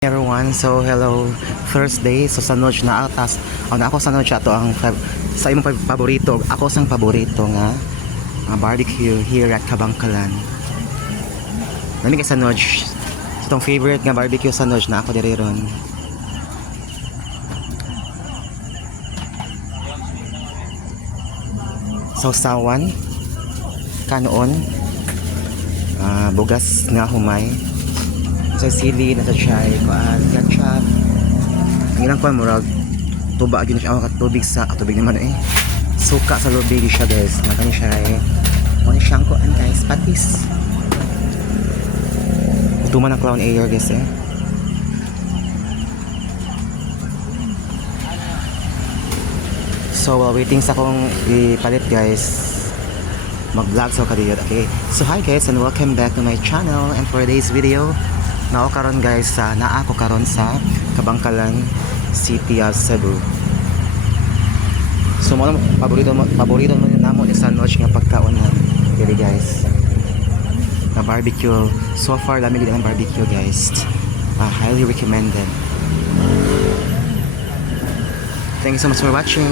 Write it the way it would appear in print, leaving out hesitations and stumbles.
Everyone, so hello Thursday, so sanod na atas na ako sanod siya to ang sa imong paborito, ako sang paborito nga barbecue here at Kabangkalan. Nami kay sanod itong favorite nga barbecue sanod na ako diri ron. Sausawan kanon, bugas nga humay sa sili na sa chai kuan ketchup ang ilang kuan murag tuba gyud siya ang tubig sa tubig naman suka sa lubig siya guys nakani siya mo siyang kuan guys patis tuman ang clown air guys so while waiting sa akong ipalit guys mag-vlog sa kadiyot. Okay, so hi guys and welcome back to my channel, and for today's video naa ako karon sa Kabangkalan City of Cebu. So mo paborito mo namo ni sandwich nga pagkaon na diri guys na barbecue. So far lamig ang barbecue guys, highly recommended. Thank you so much for watching.